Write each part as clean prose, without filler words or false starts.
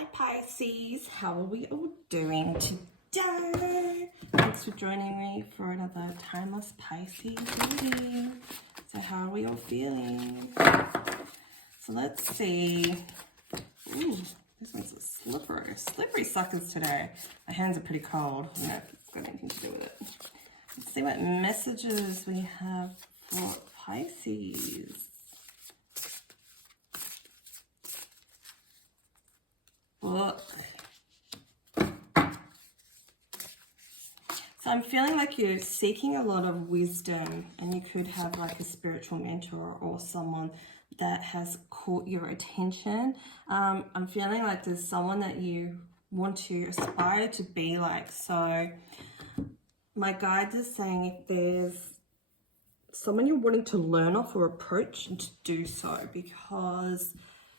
Hi Pisces, how are we all doing today? Thanks for joining me for another Timeless Pisces reading. So how are we all feeling? So let's see. Ooh, this one's a slippery. Slippery suckers today. My hands are pretty cold. I don't know if it's got anything to do with it. Let's see what messages we have for Pisces. Look. So I'm feeling like you're seeking a lot of wisdom, and you could have like a spiritual mentor or someone that has caught your attention. I'm feeling like there's someone that you want to aspire to be like. So my guides are saying if there's someone you're wanting to learn off or approach, and to do so, because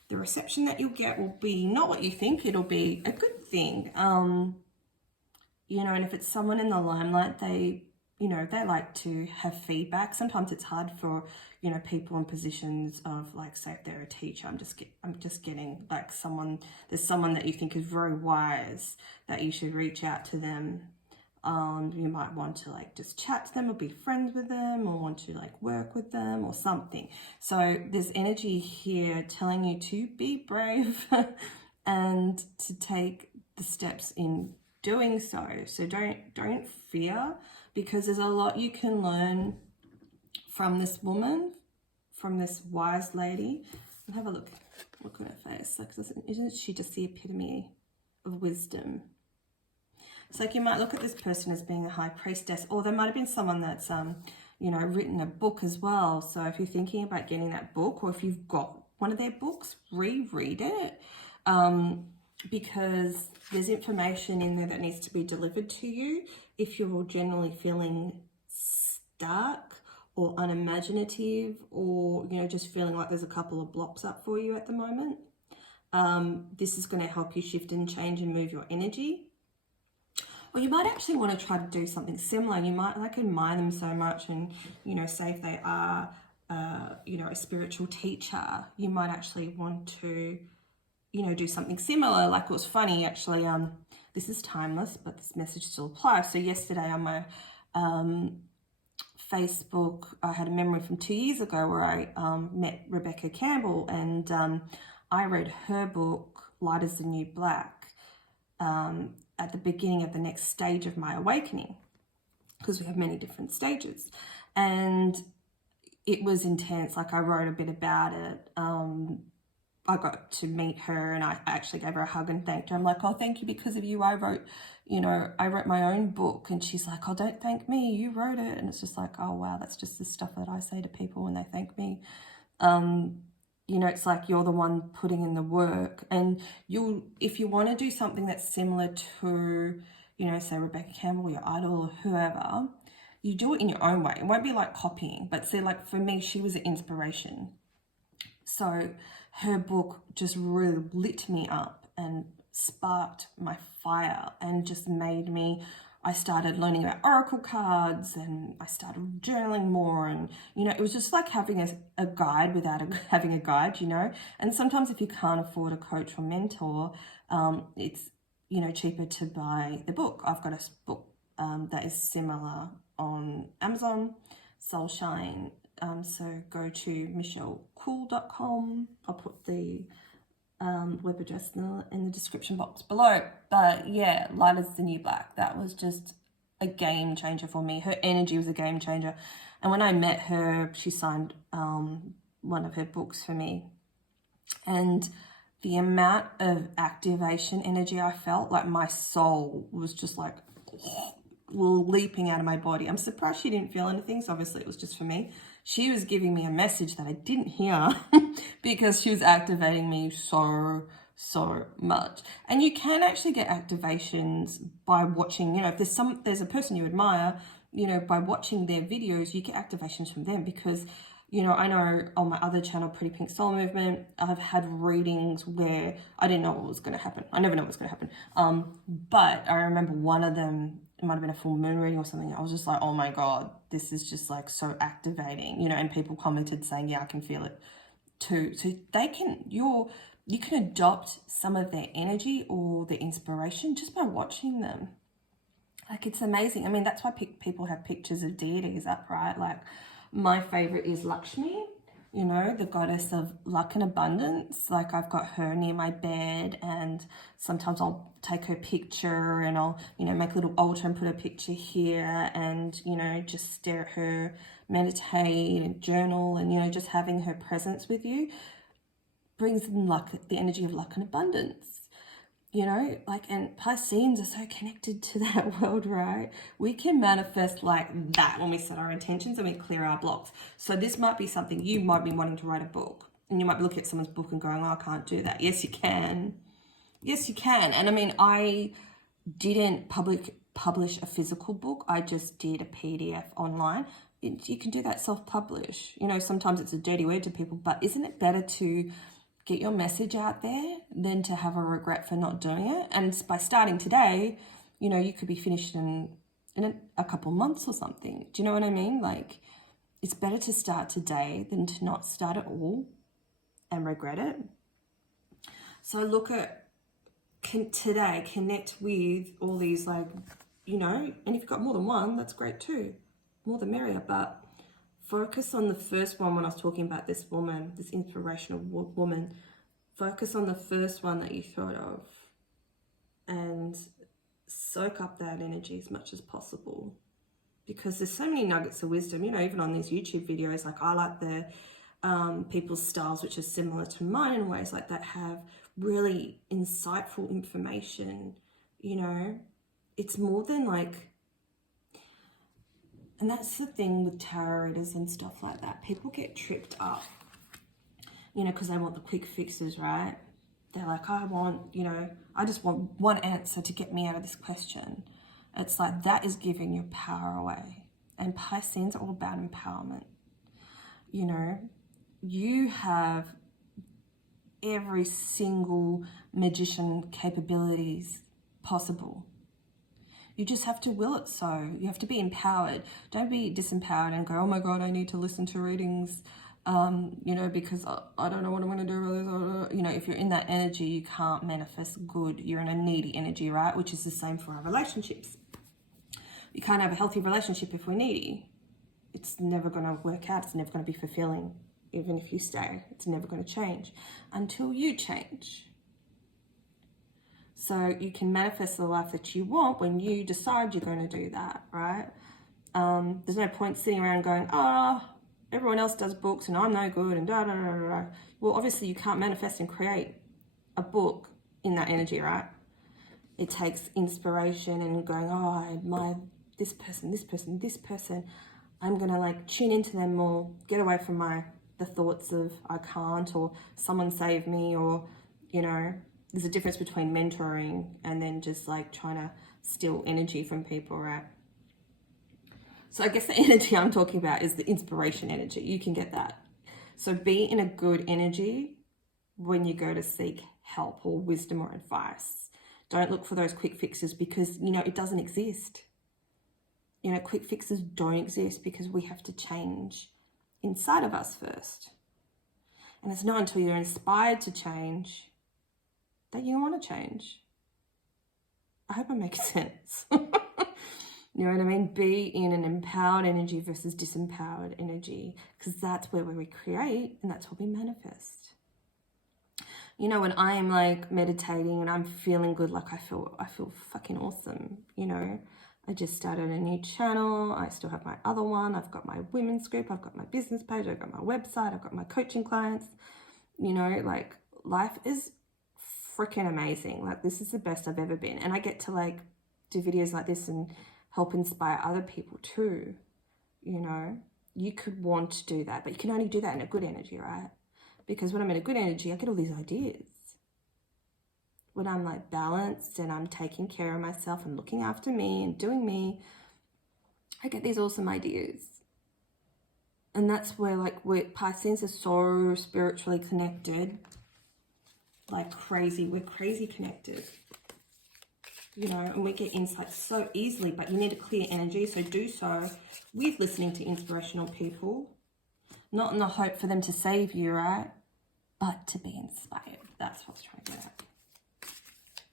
the reception that you'll get will be not what you think, it'll be a good thing. You know, and if it's someone in the limelight, they like to have feedback. Sometimes it's hard for, people in positions of, like, say if they're a teacher, I'm just getting like there's someone that you think is very wise that you should reach out to them. You might want to like just chat to them or be friends with them, or want to like work with them or something. So there's energy here telling you to be brave and to take the steps in doing so. So don't fear, because there's a lot you can learn from this woman, from this wise lady. And have a look at her face. Like, isn't she just the epitome of wisdom? It's like you might look at this person as being a high priestess, or there might have been someone that's, written a book as well. So if you're thinking about getting that book, or if you've got one of their books, reread it, because there's information in there that needs to be delivered to you if you're generally feeling stuck or unimaginative, or, just feeling like there's a couple of blocks up for you at the moment. This is going to help you shift and change and move your energy. Or you might actually want to try to do something similar. You might like admire them so much, and, say if they are, a spiritual teacher, you might actually want to, do something similar. Like, it was funny, actually, this is timeless, but this message still applies. So yesterday on my Facebook, I had a memory from 2 years ago where I met Rebecca Campbell, and I read her book, Light is the New Black, at the beginning of the next stage of my awakening, because we have many different stages. And it was intense. Like, I wrote a bit about it. I got to meet her, and I actually gave her a hug and thanked her. I'm like, oh, thank you, because of you I wrote my own book. And she's like, oh, don't thank me, you wrote it. And it's just like, oh wow, that's just the stuff that I say to people when they thank me. It's like you're the one putting in the work, and if you want to do something that's similar to, say Rebecca Campbell, your idol, or whoever, you do it in your own way. It won't be like copying, but see, like for me, she was an inspiration. So her book just really lit me up and sparked my fire, and just made me, I started learning about oracle cards, and I started journaling more, and it was just like having a guide without having a guide, and sometimes if you can't afford a coach or mentor, it's cheaper to buy the book. I've got a book that is similar on Amazon, Soulshine. So go to michellecool.com. I'll put the web address in the description box below. But yeah, Light is the New Black, that was just a game changer for me. Her energy was a game changer. And when I met her, she signed one of her books for me. And the amount of activation energy I felt, like my soul was just like leaping out of my body. I'm surprised she didn't feel anything, so obviously it was just for me. She was giving me a message that I didn't hear because she was activating me so much. And you can actually get activations by watching, if there's a person you admire, by watching their videos, you get activations from them. Because I know on my other channel, Pretty Pink Soul Movement, I've had readings where I didn't know what was going to happen. I never know what's going to happen. But I remember one of them, it might have been a full moon reading or something. I was just like, oh my God, this is just like so activating, and people commented saying, yeah, I can feel it too. So you can adopt some of their energy or their inspiration just by watching them. Like, it's amazing. I mean, that's why people have pictures of deities up, right? Like, my favorite is Lakshmi, you know, the goddess of luck and abundance. Like, I've got her near my bed, and sometimes I'll take her picture and I'll, you know, make a little altar and put her picture here and, you know, just stare at her, meditate and journal, and, you know, just having her presence with you brings in luck, the energy of luck and abundance. You know, like, and Pisceans are so connected to that world, right? We can manifest like that when we set our intentions and we clear our blocks. So this might be something you might be wanting to write a book, and you might be looking at someone's book and going, oh, I can't do that. Yes, you can. Yes, you can. And I mean, I didn't publish a physical book. I just did a PDF online. You can do that self-publish. You know, sometimes it's a dirty word to people, but isn't it better to get your message out there than to have a regret for not doing it? And by starting today, you know, you could be finished in a couple months or something. Do you know what I mean? Like, it's better to start today than to not start at all and regret it. So look at today, connect with all these, like, you know, and if you've got more than one, that's great too. More the merrier, but focus on the first one. When I was talking about this woman, this inspirational woman, focus on the first one that you thought of and soak up that energy as much as possible, because there's so many nuggets of wisdom, you know, even on these YouTube videos. Like, I like the people's styles which are similar to mine in ways like that, have really insightful information. You know, it's more than like, and that's the thing with tarot readers and stuff like that. People get tripped up, you know, because they want the quick fixes, right? They're like, you know, I just want one answer to get me out of this question. It's like, that is giving your power away. And Pisces are all about empowerment. You know, you have every single magician capabilities possible. You just have to will it so. You have to be empowered. Don't be disempowered and go, oh my God, I need to listen to readings, you know, because I don't know what I'm going to do with this. You know, if you're in that energy, you can't manifest good. You're in a needy energy, right? Which is the same for our relationships. You can't have a healthy relationship if we're needy. It's never going to work out. It's never going to be fulfilling. Even if you stay, it's never going to change until you change. So you can manifest the life that you want when you decide you're going to do that, right? There's no point sitting around going, everyone else does books and I'm no good and da da da da da. Well, obviously you can't manifest and create a book in that energy, right? It takes inspiration and going, I admire this person, this person, this person. I'm going to like tune into them more, get away from the thoughts of I can't, or someone save me, or, you know, there's a difference between mentoring and then just like trying to steal energy from people, right? So I guess the energy I'm talking about is the inspiration energy. You can get that. So be in a good energy when you go to seek help or wisdom or advice. Don't look for those quick fixes, because, you know, it doesn't exist. You know, quick fixes don't exist, because we have to change inside of us first. And it's not until you're inspired to change that you want to change. I hope I'm making sense. You know what I mean? Be in an empowered energy versus disempowered energy, because that's where we create and that's what we manifest. You know, when I am like meditating and I'm feeling good, like I feel fucking awesome. You know, I just started a new channel. I still have my other one. I've got my women's group. I've got my business page. I've got my website. I've got my coaching clients. You know, like, life is freaking amazing. Like, this is the best I've ever been. And I get to like do videos like this and help inspire other people too. You know, you could want to do that, but you can only do that in a good energy, right? Because when I'm in a good energy, I get all these ideas. When I'm like balanced and I'm taking care of myself and looking after me and doing me, I get these awesome ideas. And that's where like Pisces are so spiritually connected. Like crazy. We're crazy connected. You know, and we get insights so easily, but you need a clear energy. So do so with listening to inspirational people. Not in the hope for them to save you, right? but to be inspired. That's what I was trying to get at.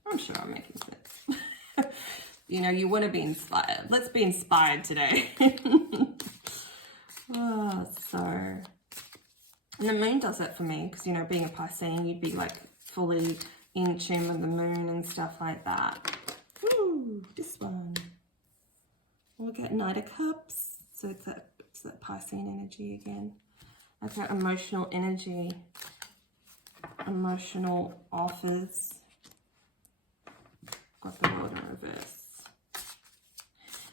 I'm sure I'm making sense. You know, you want to be inspired. Let's be inspired today. Oh, so, and the moon does that for me because, you know, being a Piscean, you'd be like fully in tune with the moon and stuff like that. Ooh, this one. We'll get Knight of Cups. So it's that Piscean energy again. Okay, emotional energy. Emotional offers. Got the World in reverse.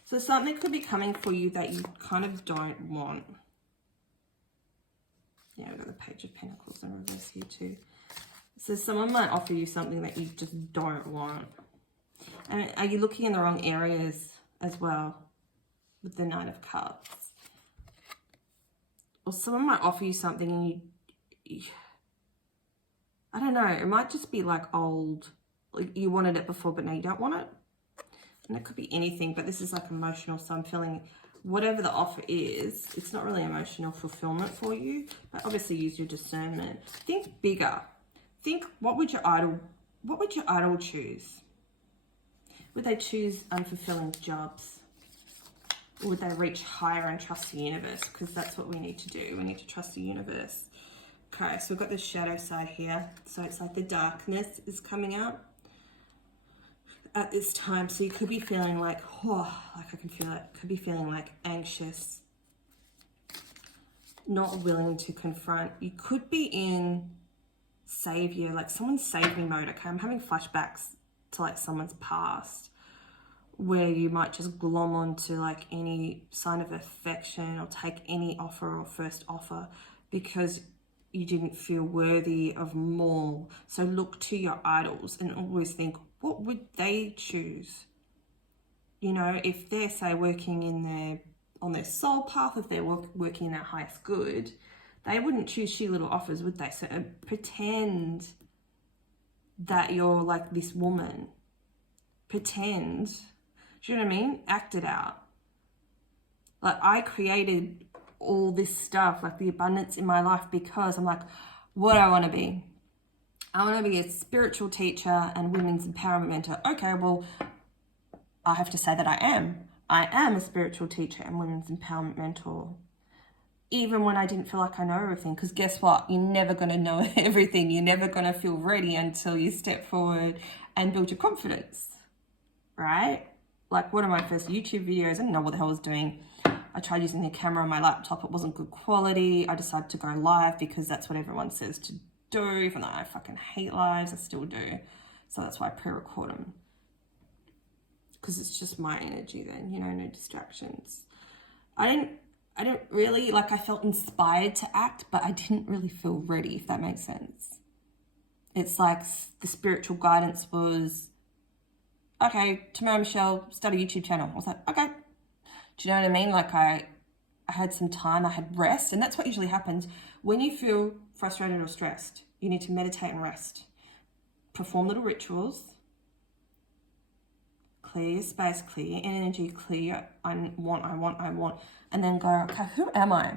So something could be coming for you that you kind of don't want. Yeah, we've got the Page of Pentacles in reverse here too. So someone might offer you something that you just don't want. And are you looking in the wrong areas as well with the Knight of Cups? Or someone might offer you something and you I don't know, it might just be like old, like you wanted it before but now you don't want it. And it could be anything, but this is like emotional, so I'm feeling whatever the offer is, it's not really emotional fulfillment for you, but obviously use your discernment. Think bigger. Think, what would your idol choose? Would they choose unfulfilling jobs? Or would they reach higher and trust the universe? Because that's what we need to do. We need to trust the universe. Okay, so we've got the shadow side here. So it's like the darkness is coming out at this time. So you could be feeling like, oh, like I can feel it. Could be feeling like anxious, not willing to confront. You could be in savior, like someone's saved me mode. Okay, I'm having flashbacks to like someone's past where you might just glom onto like any sign of affection or take any offer or first offer because you didn't feel worthy of more. So look to your idols and always think, what would they choose? You know, if they're, say, working on their soul path, if they're working in their highest good, they wouldn't choose shitty little offers, would they? So pretend that you're like this woman. Pretend. Do you know what I mean? Act it out. Like, I created all this stuff, like the abundance in my life, because I'm like, what do I want to be? I want to be a spiritual teacher and women's empowerment mentor. Okay, well, I have to say that I am. I am a spiritual teacher and women's empowerment mentor. Even when I didn't feel like I know everything, because guess what? You're never going to know everything. You're never going to feel ready until you step forward and build your confidence, right? Like one of my first YouTube videos, I didn't know what the hell I was doing. I tried using the camera on my laptop. It wasn't good quality. I decided to go live because that's what everyone says to do, even though I fucking hate lives. I still do. So that's why I pre-record them. Because it's just my energy then, you know, no distractions. I don't really, like, I felt inspired to act, but I didn't really feel ready, if that makes sense. It's like the spiritual guidance was, okay, tomorrow, Michelle, start a YouTube channel. I was like, okay. Do you know what I mean? Like I had some time, I had rest, and that's what usually happens. When you feel frustrated or stressed, you need to meditate and rest. Perform little rituals. Clear your space, clear your energy, clear your I want. And then go, okay, who am I?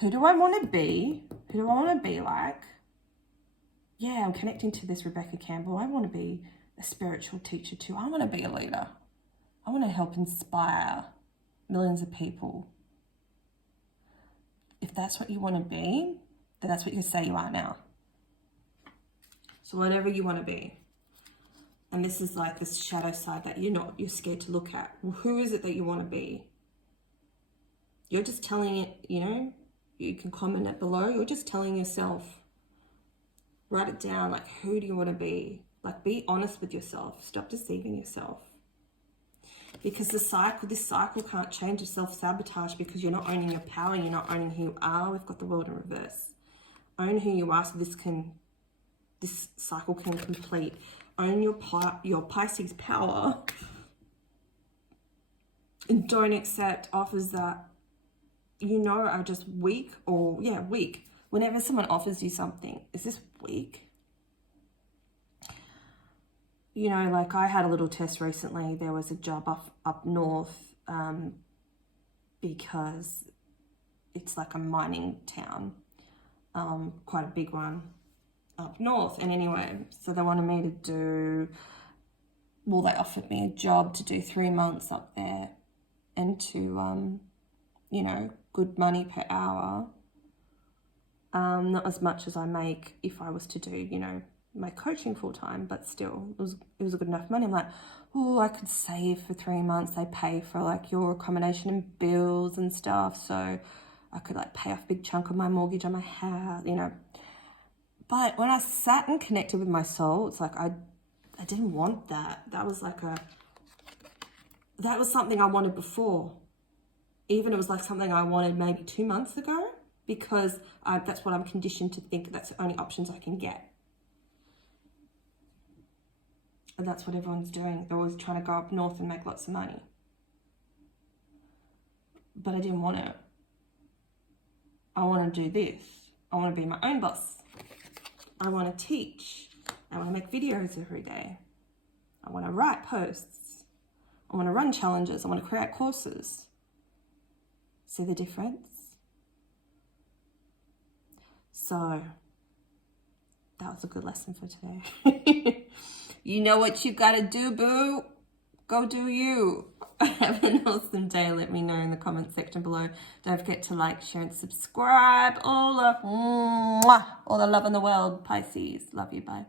Who do I want to be? Who do I want to be like? Yeah, I'm connecting to this Rebecca Campbell. I want to be a spiritual teacher too. I want to be a leader. I want to help inspire millions of people. If that's what you want to be, then that's what you say you are now. So whatever you want to be. And this is like this shadow side that you're scared to look at. Well, who is it that you want to be? You're just telling it, you know, you can comment it below. You're just telling yourself. Write it down, like, who do you want to be? Like, be honest with yourself. Stop deceiving yourself. Because this cycle can't change. It's self-sabotage because you're not owning your power. You're not owning who you are. We've got the world in reverse. Own who you are so this cycle can complete. Own your Pisces power. And don't accept offers that you know are just weak or, weak. Whenever someone offers you something, is this weak? You know, like I had a little test recently. There was a job up north because it's like a mining town. quite a big one up north. And anyway, so they wanted me to do, well, they offered me a job to do 3 months up there and to, you know, good money per hour. Not as much as I make if I was to do, you know, my coaching full time, but still, it was a good enough money. I'm like, oh, I could save for 3 months. They pay for like your accommodation and bills and stuff, so I could like pay off a big chunk of my mortgage on my house, you know. But when I sat and connected with my soul, it's like I didn't want that. That was something I wanted before. Even it was like something I wanted maybe 2 months ago, because that's what I'm conditioned to think, that's the only options I can get. And that's what everyone's doing. They're always trying to go up north and make lots of money. But I didn't want it. I want to do this. I want to be my own boss. I want to teach. I want to make videos every day. I want to write posts. I want to run challenges. I want to create courses. See the difference? So, that was a good lesson for today. You know what you gotta do, boo. Go do you. Have an awesome day. Let me know in the comment section below. Don't forget to like, share, and subscribe. All the love in the world, Pisces. Love you. Bye.